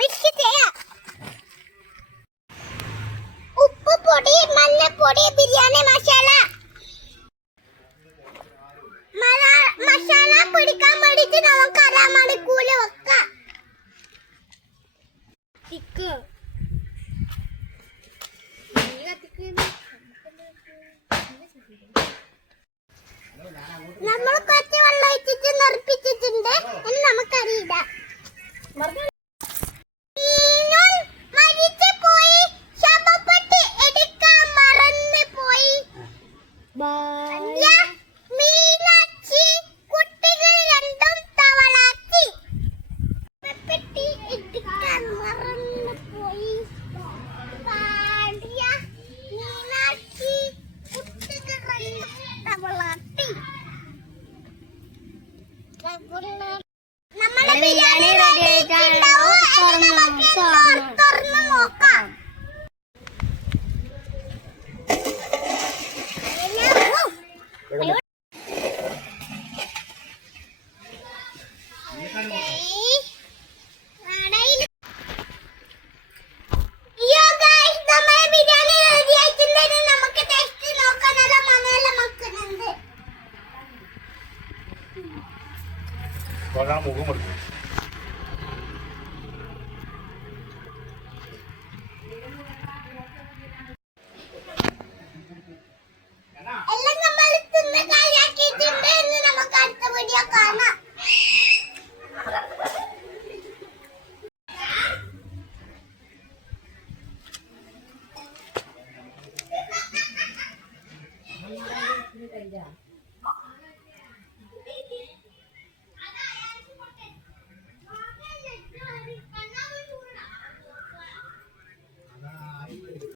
Mix ചെയ്യാം. ഉപ്പ് പൊടി, മഞ്ഞൾപ്പൊടി, ബിരിയാണി മസാല. മസാല പിടിക്കാൻ വേണ്ടിട്ട് നമുക്ക് അരമണിക്കൂർ വെക്കാം. നമ്മൾ കുറച്ച് വെള്ളം ഒഴിച്ചിട്ട് നിറപ്പിച്ചിട്ടുണ്ട്. ഇനി നമുക്കറിയില്ല. നമ്മുടെ ബിരിയാണി റെഡി ആയിട്ടുണ്ടാവും. തുറന്ന് നോക്കാം. മുഖം കൊടുക്കും.